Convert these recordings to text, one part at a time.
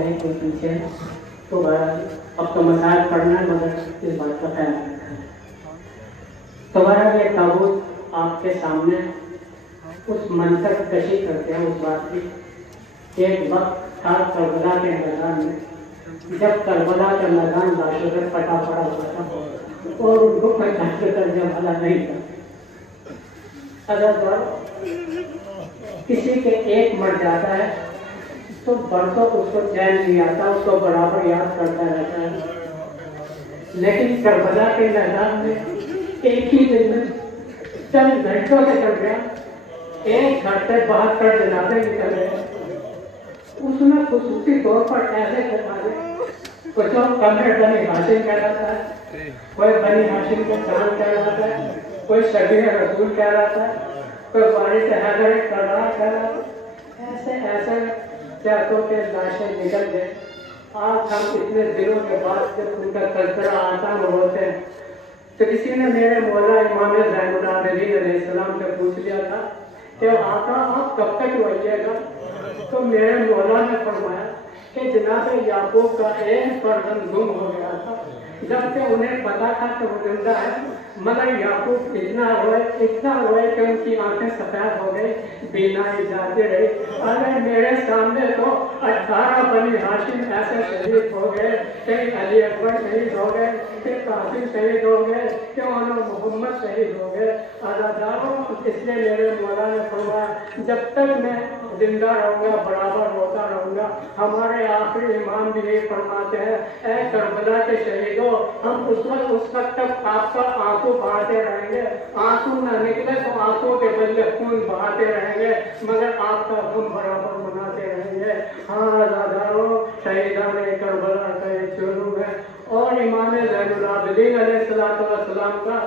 ہے کوئی پیچھے ہے تو اب تو مسائل پڑھنا ہے مگر اس بات کا خیال رکھنا ہے. تو یہ تابوت آپ کے سامنے اس منظر کشی کرتے ہیں اس بات کی. ایک وقت تھا کربلا کے میدان میں جب کربلا کا میدان لاشوں سے پٹا پڑا ہوا تھا اور ان کو کوئی ڈاکٹر درجہ والا نہیں تھا. اگر کسی کے ایک مر جاتا ہے تو برسوں اس کو چین نہیں آتا, اس کو برابر یاد کرتا رہتا ہے. لیکن کربلا کے میدان میں ایک ہی دن میں چند گھنٹوں سے چل گیا, ایک گھر سے 72 جنازے نکل گئے. اس میں خصوصی طور پر ایسے جنازے کچھ کمرے بنی ہاشم کہلاتا ہے, کوئی بنی ہاشم کے چاند کہلاتا ہے, کوئی شبیہ رسول کہلاتا ہے, کوئی وارث حیدر کرار کہلاتا ہے. ایسے چاہتوں کے لاشیں نکل گئے. آج ہم اتنے دنوں کے بعد جب ان کا تذکرہ آتا ہوتے ہیں تو کسی نے میرے مولا امام زین العابدین علیہ السلام سے پوچھ لیا تھا کہ آقا آپ کب تک رہیے گا؟ تو میرے مولا نے فرمایا کہ جناب یعقوب کا ایک فرزند گم ہو گیا تھا, جبکہ انہیں پتا تھا کہ وہ زندہ ہے, مگر یعقوب اتنا روئے کہ ان کی آنکھیں سفید ہو گئی, بینائی جاتی رہی. اگر میرے سامنے تو 18 بنی ہاشم ایسے شہید ہو گئے, کئی علی اکبر شہید ہو گئے, کہ قاسم شہید ہو گئے, کہ محمد شہید ہو گئے. عزاداروں اس لیے میرے مولا نے فرمایا جب تک میں زندہ رہوں گا برابر ہوتا رہوں گا. ہمارے آخری امام بھی یہ فرماتے ہیں اے کربلا کے شہیدوں, ہم اس وقت تک آپ کا آنسو بہاتے رہیں گے, آنسو نہ نکلے تو آنسو کے بدلے خون بہاتے رہیں گے, مگر آپ کا غم برابر مناتے رہیں گے. ہاں عزاداروں, شہیدان کربلا کا یہ شروع ہے. اور امام زین العابدین علیہ السلام کا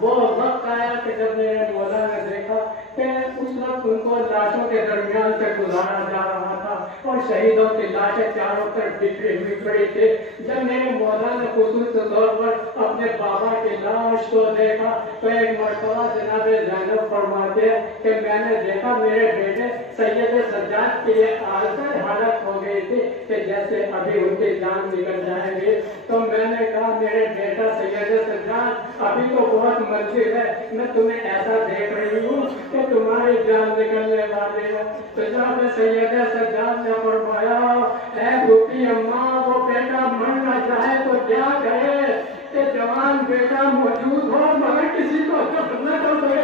وہ وقت آیا کہ جب میرے مولا نے دیکھا کہ اس وقت ان کو لاشوں کے درمیان سے گزارا جا رہا تھا اور شہیدوں کی لاشیں چاروں طرف بکھری ہوئی پڑی تھی. جب میرے مولا نے خصوصی طور پر اپنے بابا کی لاش کو دیکھا تو ایک مرتبہ جناب زینب فرماتے ہیں کہ میں نے دیکھا میرے بیٹے سید سجاد کی یہ حالت ہو گئی تھی کہ جیسے ابھی ان کی جان نکل جائے گی. تو میں نے کہا میرے بیٹا سید سجاد ابھی تو بہت منزل ہے, میں تمہیں ایسا دیکھ رہی ہوں کہ تمہاری جان نکلنے والی ہے. تو جب سید سجاد نے فرمایا اے بھوکی اماں, وہ بیٹا من نہ چاہے تو کیا کرے کہ جوان بیٹا موجود ہو مگر کسی کو دفن نہ کر سکے.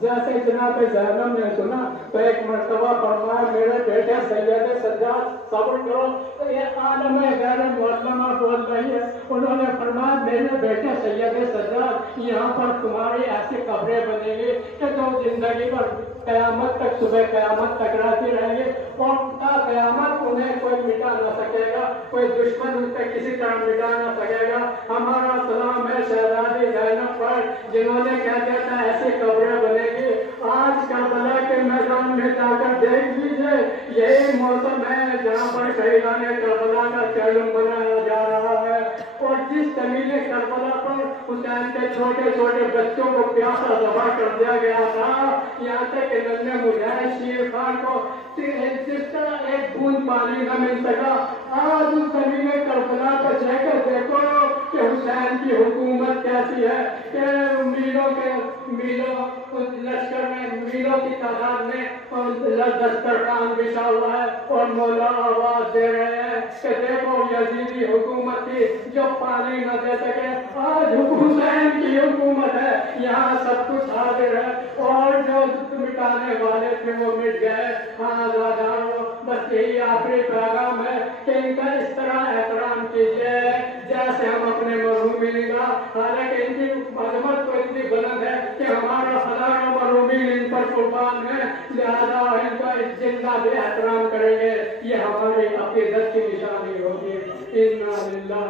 جیسے جناب زینب نے سنا تو ایک مرتبہ فرمایا میرے بیٹے سید سجاد صبر کرو. تو یہ عالم غیر معلمہ بول رہی ہے. انہوں نے فرمایا میرے بیٹے سید سجاد یہاں پر تمہاری ایسی قبریں بنے گی کہ جو زندگی پر قیامت تک, صبح قیامت تک رہتی رہیں گے اور تا قیامت انہیں کوئی مٹا نہ سکے گا, کوئی دشمن ان سے کسی طرح مٹا نہ سکے گا. ہمارا سلام ہے شہزادی زینب پر جنہوں نے کہہ دیا تھا ایسی قبریں بنے گی. آج کربلا کے میدان میں جا کر دیکھ لیجیے, یہی موسم ہے جہاں پر شہیدان کربلا کا چرم بنایا جا رہا ہے. اور جس زمین کربلا پر حسین کے چھوٹے چھوٹے بچوں کو پیاسا ذبح کر دیا گیا تھا, یہاں تک کہ ننھے مجاہد شیر خان کو جس طرح ایک بوند پانی نہ مل سکا, آج اس زمین کربلا پر جا کر دیکھو کہ حسین کی حکومت کیسی ہے, کہ میلوں لشکر میں میلوں کی تعداد میں دسترخوان بچھا ہوا ہے اور مولا آواز دے رہے ہیں کہ دیکھو یزیدی حکومت تھی جو پانی نہ دے سکے, آج حسین کی حکومت ہے, یہاں سب کچھ حاضر ہے اور جو مٹانے والے تھے وہ مٹ گئے. ہاں داداؤں, بس یہی آخری پیغام ہے کہ ان کا اس طرح احترام کیجیے جیسے ہم اپنے مرحومین کا. حالانکہ ان کی عظمت تو اتنی بلند ہے کہ ہمارا ہزاروں مرحومین ان پر قربان ہے, لہذا ان کا زندہ بے احترام کریں گے, یہ ہماری عقیدت کی نشانی ہوگی. انا للہ